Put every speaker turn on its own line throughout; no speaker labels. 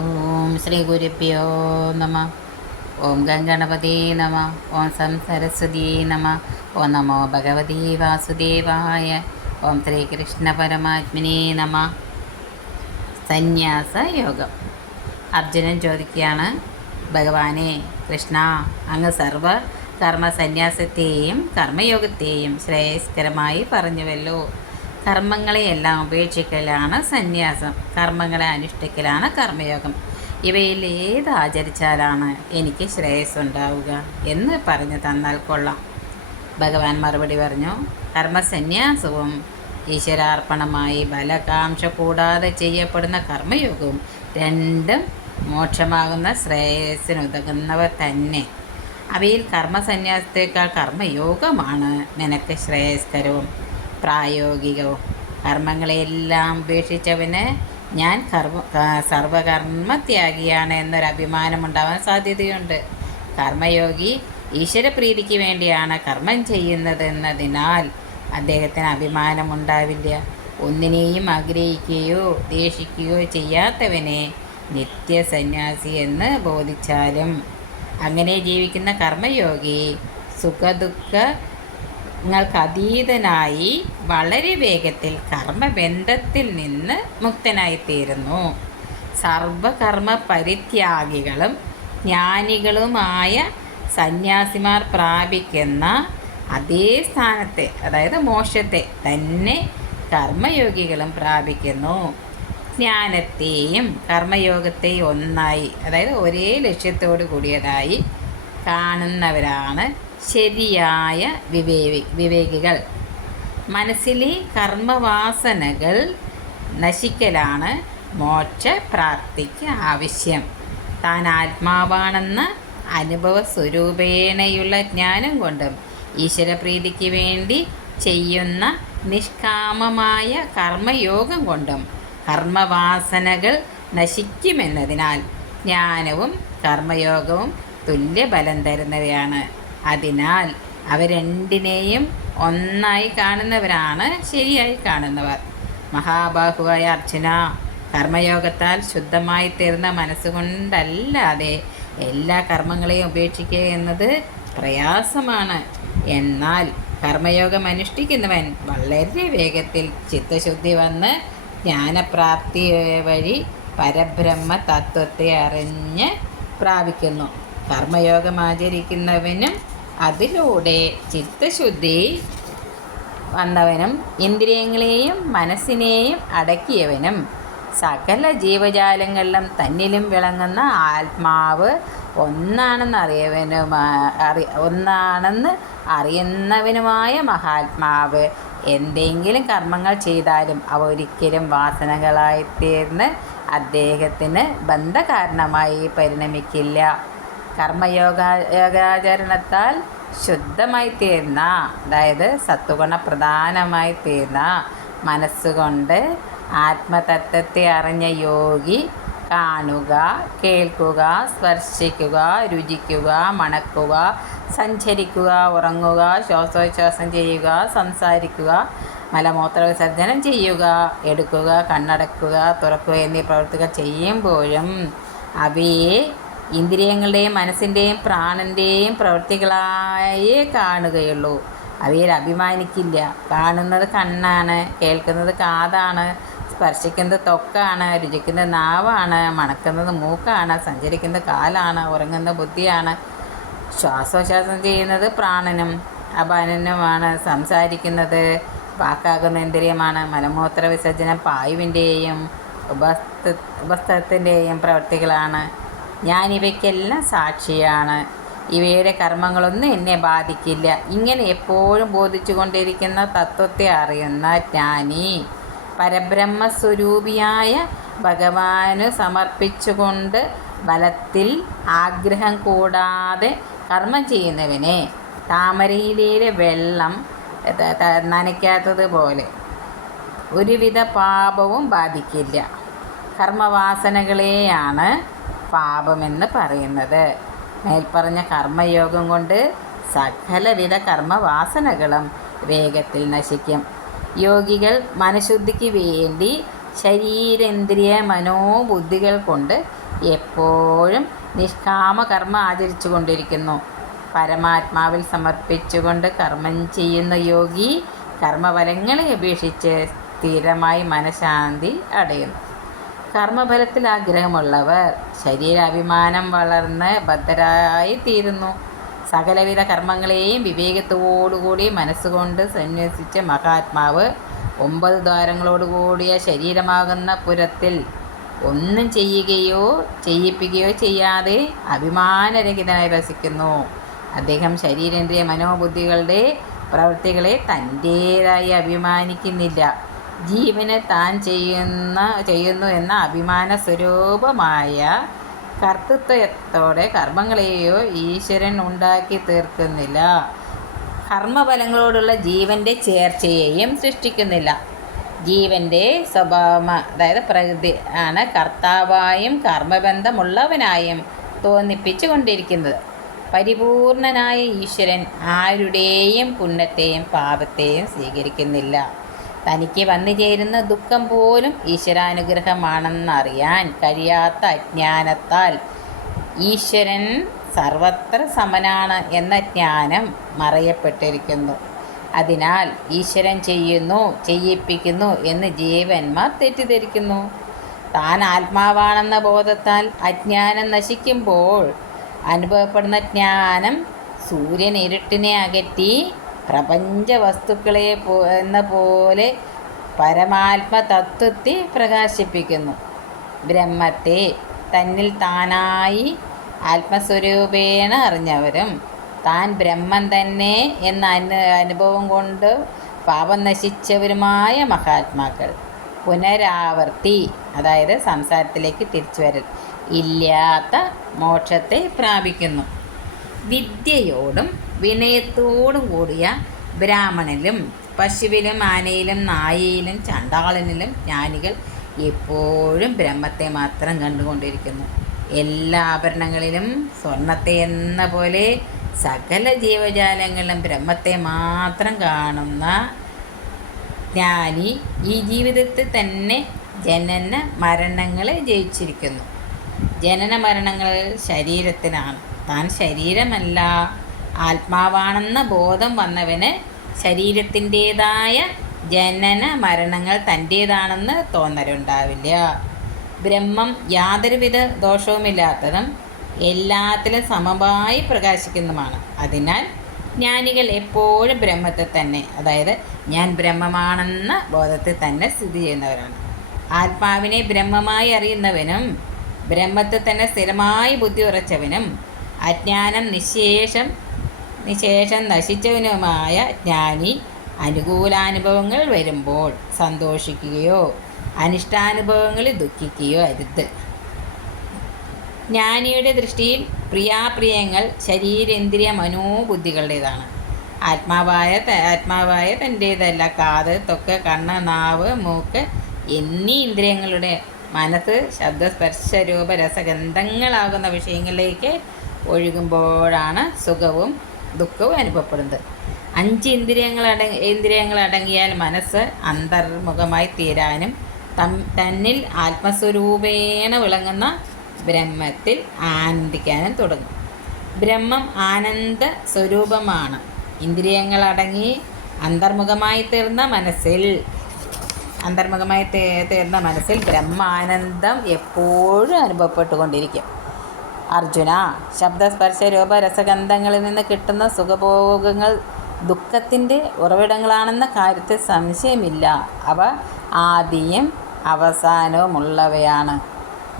ഓം ശ്രീ ഗുരുഭ്യോ നമ. ഓം ഗംഗണപതി നമ. ഓം സം സരസ്വതി നമ. ഓം നമോ ഭഗവതി വാസുദേവായ. ഓം ശ്രീകൃഷ്ണ പരമാത്മനെ നമ. സന്യാസ യോഗം അർജുനൻ ചോദിക്കുകയാണ് ഭഗവാനെ കൃഷ്ണ അങ്ങ് സർവ കർമ്മ സന്യാസത്തെയും കർമ്മയോഗത്തെയും ശ്രേയസ്കരമായി പറഞ്ഞുവല്ലോ. കർമ്മങ്ങളെയെല്ലാം ഉപേക്ഷിക്കലാണ് സന്യാസം. കർമ്മങ്ങളെ അനുഷ്ഠിക്കലാണ് കർമ്മയോഗം. ഇവയിൽ ഏത് ആചരിച്ചാലാണ് എനിക്ക് ശ്രേയസ് ഉണ്ടാവുക എന്ന് പറഞ്ഞു തന്നാൽ കൊള്ളാം. ഭഗവാൻ മറുപടി പറഞ്ഞു കർമ്മസന്യാസവും ഈശ്വരാർപ്പണമായി ബലകാംക്ഷ കൂടാതെ ചെയ്യപ്പെടുന്ന കർമ്മയോഗവും രണ്ടും മോക്ഷമാകുന്ന ശ്രേയസ്സിനുതകുന്നവ തന്നെ. അവയിൽ കർമ്മസന്യാസത്തേക്കാൾ കർമ്മയോഗമാണ് നിനക്ക് ശ്രേയസ്കരവും. പ്രായോഗികവും. കർമ്മങ്ങളെല്ലാം ഉപേക്ഷിച്ചവന് ഞാൻ കർമ്മ സർവകർമ്മത്യാഗിയാണ് എന്നൊരു അഭിമാനമുണ്ടാവാൻ സാധ്യതയുണ്ട്. കർമ്മയോഗി ഈശ്വരപ്രീതിക്ക് വേണ്ടിയാണ് കർമ്മം ചെയ്യുന്നതെന്നതിനാൽ അദ്ദേഹത്തിന് അഭിമാനമുണ്ടാവില്ല. ഒന്നിനെയും ആഗ്രഹിക്കുകയോ ദേഷിക്കുകയോ ചെയ്യാത്തവനെ നിത്യസന്യാസി എന്ന് ബോധിച്ചാലും അങ്ങനെ ജീവിക്കുന്ന കർമ്മയോഗി സുഖദുഃഖ നിങ്ങൾക്ക് അതീതനായി വളരെ വേഗത്തിൽ കർമ്മബന്ധത്തിൽ നിന്ന് മുക്തനായിത്തീരുന്നു സർവകർമ്മ പരിത്യാഗികളും ജ്ഞാനികളുമായ സന്യാസിമാർ പ്രാപിക്കുന്ന അതേ സ്ഥാനത്തെ അതായത് മോക്ഷത്തെ തന്നെ കർമ്മയോഗികളും പ്രാപിക്കുന്നു. ജ്ഞാനത്തെയും കർമ്മയോഗത്തെയും ഒന്നായി അതായത് ഒരേ ലക്ഷ്യത്തോടു കൂടിയതായി കാണുന്നവരാണ് ശരിയായ വിവേകി വിവേകികൾ. മനസ്സിലെ കർമ്മവാസനകൾ നശിക്കലാണ് മോക്ഷപ്രാപ്തിക്ക് ആവശ്യം. താൻ ആത്മാവാണെന്ന അനുഭവ സ്വരൂപേണയുള്ള ജ്ഞാനം കൊണ്ടും ഈശ്വരപ്രീതിക്ക് വേണ്ടി ചെയ്യുന്ന നിഷ്കാമമായ കർമ്മയോഗം കൊണ്ടും കർമ്മവാസനകൾ നശിക്കുമെന്നതിനാൽ ജ്ഞാനവും കർമ്മയോഗവും തുല്യ ബലം തരുന്നവയാണ്. അതിനാൽ അവ രണ്ടിനെയും ഒന്നായി കാണുന്നവരാണ് ശരിയായി കാണുന്നവർ. മഹാബാഹുവായ അർച്ചന കർമ്മയോഗത്താൽ ശുദ്ധമായി തീർന്ന മനസ്സുകൊണ്ടല്ലാതെ എല്ലാ കർമ്മങ്ങളെയും ഉപേക്ഷിക്കുക എന്നത് പ്രയാസമാണ്. എന്നാൽ കർമ്മയോഗം അനുഷ്ഠിക്കുന്നവൻ വളരെ വേഗത്തിൽ ചിത്തശുദ്ധി വന്ന് ജ്ഞാനപ്രാപ്തി വഴി പരബ്രഹ്മ തത്വത്തെ അറിഞ്ഞ് പ്രാപിക്കുന്നു. കർമ്മയോഗം ആചരിക്കുന്നവനും അതിലൂടെ ചിത്തശുദ്ധി വന്നവനും ഇന്ദ്രിയങ്ങളെയും മനസ്സിനെയും അടക്കിയവനും സകല ജീവജാലങ്ങളിലും തന്നിലും വിളങ്ങുന്ന ആത്മാവ് ഒന്നാണെന്ന് അറിയവനും അറി ഒന്നാണെന്ന് അറിയുന്നവനുമായ മഹാത്മാവ്. എന്തെങ്കിലും കർമ്മങ്ങൾ ചെയ്താലും അവ ഒരിക്കലും വാസനകളായിത്തീർന്ന് അദ്ദേഹത്തിന് ബന്ധകാരണമായി പരിണമിക്കില്ല. കർമ്മയോഗ യോഗാചരണത്താൽ ശുദ്ധമായി തീർന്ന അതായത് സത്വഗുണ പ്രധാനമായി തീർന്ന മനസ്സുകൊണ്ട് ആത്മതത്വത്തെ അറിഞ്ഞ യോഗി കാണുക കേൾക്കുക സ്പർശിക്കുക രുചിക്കുക മണക്കുക സഞ്ചരിക്കുക ഉറങ്ങുക ശ്വാസോച്ഛ്വാസം ചെയ്യുക സംസാരിക്കുക മലമൂത്ര വിസർജനം ചെയ്യുക എടുക്കുക കണ്ണടക്കുക തുറക്കുക എന്നീ പ്രവൃത്തികൾ ചെയ്യുമ്പോഴും അവയെ ഇന്ദ്രിയങ്ങളുടെയും മനസ്സിന്റെയും പ്രാണന്റെയും പ്രവൃത്തികളായേ കാണുകയുള്ളൂ. അവയിൽ അഭിമാനിക്കില്ല. കാണുന്നത് കണ്ണാണ് കേൾക്കുന്നത് കാതാണ് സ്പർശിക്കുന്നത് തൊക്കാണ് രുചിക്കുന്നത് നാവാണ് മണക്കുന്നത് മൂക്കാണ് സഞ്ചരിക്കുന്നത് കാലാണ് ഉറങ്ങുന്ന ബുദ്ധിയാണ്. ശ്വാസോച്ഛ്വാസം ചെയ്യുന്നത് പ്രാണനും അപാനനുമാണ്. സംസാരിക്കുന്നത് വാക്കാകുന്ന ഇന്ദ്രിയമാണ്. മലമൂത്ര വിസർജനം പായുവിന്റെയും ഉപസ്ഥ ഉപസ്ഥത്തിന്റെയും പ്രവൃത്തികളാണ്. ഞാനിവയ്ക്കെല്ലാം സാക്ഷിയാണ്. ഇവയുടെ കർമ്മങ്ങളൊന്നും എന്നെ ബാധിക്കില്ല. ഇങ്ങനെ എപ്പോഴും ബോധിച്ചു കൊണ്ടിരിക്കുന്ന തത്വത്തെ അറിയുന്ന ജ്ഞാനി പരബ്രഹ്മസ്വരൂപിയായ ഭഗവാന് സമർപ്പിച്ചുകൊണ്ട് ബലത്തിൽ ആഗ്രഹം കൂടാതെ കർമ്മം ചെയ്യുന്നവനെ താമരയിലെ വെള്ളം നനയ്ക്കാത്തതുപോലെ ഒരുവിധ പാപവും ബാധിക്കില്ല. കർമ്മവാസനകളെയാണ് പാപമെന്ന് പറയുന്നത്. മേൽപ്പറഞ്ഞ കർമ്മയോഗം കൊണ്ട് സകലവിധ കർമ്മവാസനകളും വേഗത്തിൽ നശിക്കും. യോഗികൾ മനഃശുദ്ധിക്ക് വേണ്ടി ശരീരേന്ദ്രിയ മനോബുദ്ധികൾ കൊണ്ട് എപ്പോഴും നിഷ്കാമ കർമ്മ ആചരിച്ചു കൊണ്ടിരിക്കുന്നു. പരമാത്മാവിൽ സമർപ്പിച്ചുകൊണ്ട് കർമ്മം ചെയ്യുന്ന യോഗി കർമ്മഫലങ്ങളെ അപേക്ഷിച്ച് സ്ഥിരമായി മനഃശാന്തി അടയുന്നു. കർമ്മഫലത്തിൽ ആഗ്രഹമുള്ളവർ ശരീരാഭിമാനം വളർന്ന് ബദ്ധരായി തീരുന്നു സകലവിധ കർമ്മങ്ങളെയും വിവേകത്തോടുകൂടി മനസ്സുകൊണ്ട് സന്യസിച്ച മഹാത്മാവ് ഒമ്പത് ദ്വാരങ്ങളോടുകൂടിയ ശരീരമാകുന്ന പുരത്തിൽ ഒന്നും ചെയ്യുകയോ ചെയ്യിപ്പിക്കുകയോ ചെയ്യാതെ അഭിമാനരഹിതനായി വസിക്കുന്നു. അദ്ദേഹം ശരീരേന്ദ്രിയ മനോബുദ്ധികളുടെ പ്രവൃത്തികളെ തന്റേതായി അഭിമാനിക്കുന്നില്ല. ജീവന് താൻ ചെയ്യുന്ന ചെയ്യുന്നു എന്ന അഭിമാന സ്വരൂപമായ കർത്തൃത്വത്തോടെ കർമ്മങ്ങളെയോ ഈശ്വരൻ ഉണ്ടാക്കി തീർക്കുന്നില്ല. കർമ്മഫലങ്ങളോടുള്ള ജീവന്റെ ചേർച്ചയെയും സൃഷ്ടിക്കുന്നില്ല. ജീവന്റെ സ്വഭാവം അതായത് പ്രകൃതി ആണ് കർത്താവായും കർമ്മബന്ധമുള്ളവനായും തോന്നിപ്പിച്ചു കൊണ്ടിരിക്കുന്നത് പരിപൂർണനായ ഈശ്വരൻ ആരുടെയും പുണ്യത്തെയും പാപത്തെയും സ്വീകരിക്കുന്നില്ല. തനിക്ക് വന്നു ചേരുന്ന ദുഃഖം പോലും ഈശ്വരാനുഗ്രഹമാണെന്നറിയാൻ കഴിയാത്ത അജ്ഞാനത്താൽ ഈശ്വരൻ സർവത്ര സമനാണ് എന്ന ജ്ഞാനം മറയപ്പെട്ടിരിക്കുന്നു. അതിനാൽ ഈശ്വരൻ ചെയ്യുന്നു ചെയ്യിപ്പിക്കുന്നു എന്ന് ജീവന്മാർ തെറ്റിദ്ധരിക്കുന്നു. താൻ ആത്മാവാണെന്ന ബോധത്താൽ അജ്ഞാനം നശിക്കുമ്പോൾ അനുഭവപ്പെടുന്ന ജ്ഞാനം സൂര്യൻ ഇരുട്ടിനെ അകറ്റി പ്രപഞ്ച വസ്തുക്കളെ എന്ന പോലെ പരമാത്മതത്വത്തെ പ്രകാശിപ്പിക്കുന്നു. ബ്രഹ്മത്തെ തന്നിൽ താനായി ആത്മസ്വരൂപേണ അറിഞ്ഞവരും താൻ ബ്രഹ്മം തന്നെ എന്ന അനു അനുഭവം കൊണ്ട് പാപം നശിച്ചവരുമായ മഹാത്മാക്കൾ. പുനരാവർത്തി അതായത് സംസാരത്തിലേക്ക് തിരിച്ചു വരൽ ഇല്ലാത്ത മോക്ഷത്തെ പ്രാപിക്കുന്നു. വിദ്യയോടും വിനയത്തോടും കൂടിയ ബ്രാഹ്മണനിലും പശുവിലും ആനയിലും നായയിലും ചണ്ടാളനിലും ജ്ഞാനികൾ എപ്പോഴും ബ്രഹ്മത്തെ മാത്രം കണ്ടുകൊണ്ടിരിക്കുന്നു. എല്ലാ ആഭരണങ്ങളിലും സ്വർണത്തെ എന്ന പോലെ സകല ജീവജാലങ്ങളിലും ബ്രഹ്മത്തെ മാത്രം കാണുന്ന ജ്ഞാനി ഈ ജീവിതത്തിൽ തന്നെ ജനന മരണങ്ങളെ ജയിച്ചിരിക്കുന്നു. ജനന മരണങ്ങൾ ശരീരത്തിനാണ്. താൻ ശരീരമല്ല ആത്മാവാണെന്ന ബോധം വന്നവന് ശരീരത്തിന്റേതായ ജനന മരണങ്ങൾ തന്റേതാണെന്ന് തോന്നലുണ്ടാവില്ല. ബ്രഹ്മം യാതൊരുവിധ ദോഷവുമില്ലാത്തതും എല്ലാത്തിലും സമമായി പ്രകാശിക്കുന്നതുമാണ്. അതിനാൽ ജ്ഞാനികൾ എപ്പോഴും ബ്രഹ്മത്തെ തന്നെ അതായത് ഞാൻ ബ്രഹ്മമാണെന്ന ബോധത്തിൽ തന്നെ സ്ഥിതി ചെയ്യുന്നവരാണ്. ആത്മാവിനെ ബ്രഹ്മമായി അറിയുന്നവനും ബ്രഹ്മത്തെ തന്നെ സ്ഥിരമായി ബുദ്ധി ഉറച്ചവനും അജ്ഞാനം നിശേഷം നിശേഷം നശിച്ചവനുമായ ജ്ഞാനി അനുകൂലാനുഭവങ്ങൾ വരുമ്പോൾ സന്തോഷിക്കുകയോ അനിഷ്ടാനുഭവങ്ങളിൽ ദുഃഖിക്കുകയോ അരുത്. ജ്ഞാനിയുടെ ദൃഷ്ടിയിൽ പ്രിയാപ്രിയങ്ങൾ ശരീരേന്ദ്രിയ മനോബുദ്ധികളുടേതാണ്. ആത്മാവായ ആത്മാവായ തന്റേതല്ല കാത് തൊക്ക് കണ്ണ് നാവ് മൂക്ക് എന്നീ ഇന്ദ്രിയങ്ങളുടെ മനസ്സ് ശബ്ദസ്പർശ രൂപ രസഗന്ധങ്ങളാകുന്ന വിഷയങ്ങളിലേക്ക് ഒഴുകുമ്പോഴാണ് സുഖവും ദുഃഖവും അനുഭവപ്പെടുന്നത് അഞ്ച് ഇന്ദ്രിയങ്ങളട ഇന്ദ്രിയങ്ങളടങ്ങിയാൽ മനസ്സ് അന്തർമുഖമായി തീരാനും തം തന്നിൽ ആത്മസ്വരൂപേണ വിളങ്ങുന്ന ബ്രഹ്മത്തിൽ ആനന്ദിക്കാനും തുടങ്ങും. ബ്രഹ്മം ആനന്ദ സ്വരൂപമാണ്. ഇന്ദ്രിയങ്ങളടങ്ങി അന്തർമുഖമായി തീർന്ന മനസ്സിൽ അന്തർമുഖമായി തീർന്ന മനസ്സിൽ ബ്രഹ്മാനന്ദം എപ്പോഴും അനുഭവപ്പെട്ടുകൊണ്ടിരിക്കും. അർജുന ശബ്ദസ്പർശ രൂപ രസഗന്ധങ്ങളിൽ നിന്ന് കിട്ടുന്ന സുഖഭോഗങ്ങൾ ദുഃഖത്തിന്റെ ഉറവിടങ്ങളാണെന്ന കാര്യത്തിൽ സംശയമില്ല. അവ ആദിയും അവസാനവുമുള്ളവയാണ്.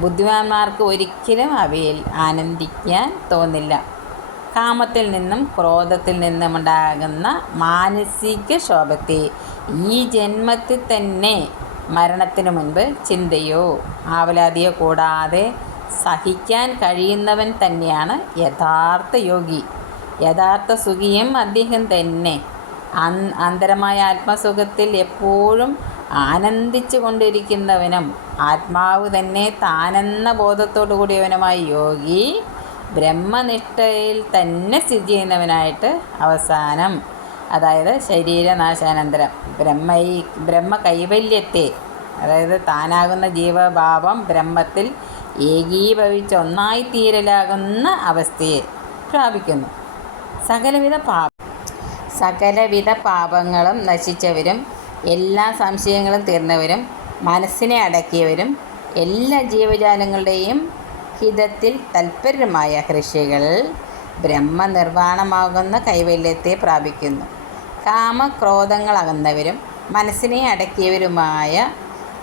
ബുദ്ധിമാന്മാർക്ക് ഒരിക്കലും അവയിൽ ആനന്ദിക്കാൻ തോന്നില്ല. കാമത്തിൽ നിന്നും ക്രോധത്തിൽ നിന്നും ഉണ്ടാകുന്ന മാനസിക ശോഭത്തെ ഈ ജന്മത്തിൽ തന്നെ മരണത്തിനു മുൻപ് ചിന്തയോ ആവലാതിയോ കൂടാതെ സഹിക്കാൻ കഴിയുന്നവൻ തന്നെയാണ് യഥാർത്ഥ യോഗി. യഥാർത്ഥ സുഖിയും അദ്ദേഹം തന്നെ. അന്തരമായ ആത്മസുഖത്തിൽ എപ്പോഴും ആനന്ദിച്ചു കൊണ്ടിരിക്കുന്നവനും ആത്മാവ് തന്നെ താനെന്ന ബോധത്തോടു കൂടിയവനുമായ യോഗി ബ്രഹ്മനിഷ്ഠയിൽ തന്നെ സ്ഥിതി ചെയ്യുന്നവനായിട്ട് അവസാനം അതായത് ശരീരനാശാനന്തരം ബ്രഹ്മ ബ്രഹ്മ കൈവല്യത്തെ അതായത് താനാകുന്ന ജീവഭാവം ബ്രഹ്മത്തിൽ ഏകീഭവിച്ച് ഒന്നായിത്തീരലാകുന്ന അവസ്ഥയെ പ്രാപിക്കുന്നു. സകലവിധ പാപ സകലവിധ പാപങ്ങളും നശിച്ചവരും എല്ലാ സംശയങ്ങളും തീർന്നവരും മനസ്സിനെ അടക്കിയവരും എല്ലാ ജീവജാലങ്ങളുടെയും ഹിതത്തിൽ തൽപരമായ കൃഷികൾ ബ്രഹ്മനിർവാണമാകുന്ന കൈവല്യത്തെ പ്രാപിക്കുന്നു. കാമക്രോധങ്ങളകുന്നവരും മനസ്സിനെ അടക്കിയവരുമായ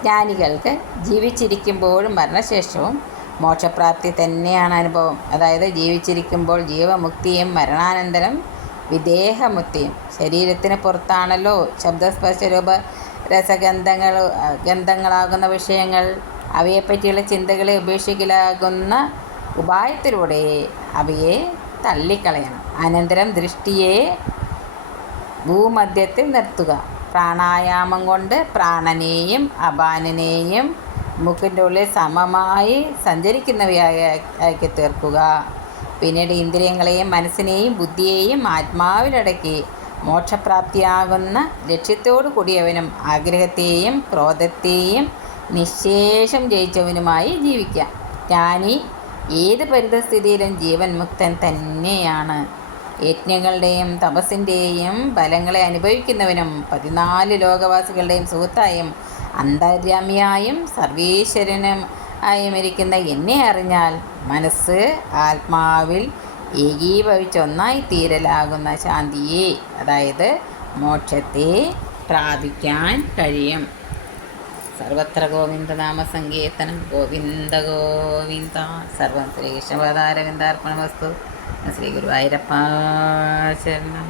ജ്ഞാനികൾക്ക് ജീവിച്ചിരിക്കുമ്പോഴും മരണശേഷവും മോക്ഷപ്രാപ്തി തന്നെയാണ് അനുഭവം. അതായത് ജീവിച്ചിരിക്കുമ്പോൾ ജീവമുക്തിയും മരണാനന്തരം വിദേഹമുക്തിയും. ശരീരത്തിന് പുറത്താണല്ലോ ശബ്ദസ്പർശ രൂപ രസഗന്ധങ്ങൾ ഗന്ധങ്ങളാകുന്ന വിഷയങ്ങൾ. അവയെപ്പറ്റിയുള്ള ചിന്തകളെ ഉപേക്ഷിക്കലാകുന്ന ഉപായത്തിലൂടെ അവയെ തള്ളിക്കളയണം. അനന്തരം ദൃഷ്ടിയെ ഭൂമധ്യത്തിൽ നിർത്തുക. പ്രാണായാമം കൊണ്ട് പ്രാണനെയും അപാനനെയും മൂക്കിന്റെ ഉള്ളിൽ സമമായി സഞ്ചരിക്കുന്നവയായി ആക്കി തീർക്കുക. പിന്നീട് ഇന്ദ്രിയങ്ങളെയും മനസ്സിനെയും ബുദ്ധിയെയും ആത്മാവിലടക്കി മോക്ഷപ്രാപ്തിയാകുന്ന ലക്ഷ്യത്തോടു കൂടിയവനും ആഗ്രഹത്തെയും ക്രോധത്തെയും നിശേഷം ജയിച്ചവനുമായി ജീവിക്കാം ജ്ഞാനി ഏത് പരിതസ്ഥിതിയിലും ജീവൻ മുക്തൻ തന്നെയാണ്. യജ്ഞങ്ങളുടെയും തപസ്സിന്റെയും ഫലങ്ങളെ അനുഭവിക്കുന്നവനും പതിനാല് ലോകവാസികളുടെയും സുഹൃത്തായും അന്തര്യാമിയായും സർവീശ്വരനും ആയും ഇരിക്കുന്ന എന്നെ അറിഞ്ഞാൽ മനസ്സ് ആത്മാവിൽ ഏകീഭവിച്ച് ഒന്നായി തീരലാകുന്ന ശാന്തിയെ അതായത് മോക്ഷത്തെ പ്രാപിക്കാൻ കഴിയും. സർവത്ര ഗോവിന്ദനാമ സങ്കീർത്തനം ഗോവിന്ദ ഗോവിന്ദ. സർവം ശ്രീകൃഷ്ണപദാരവിന്ദാർപ്പണമസ്തു ശ്രീ ഗുരുവായൂരപ്പ ശരണം.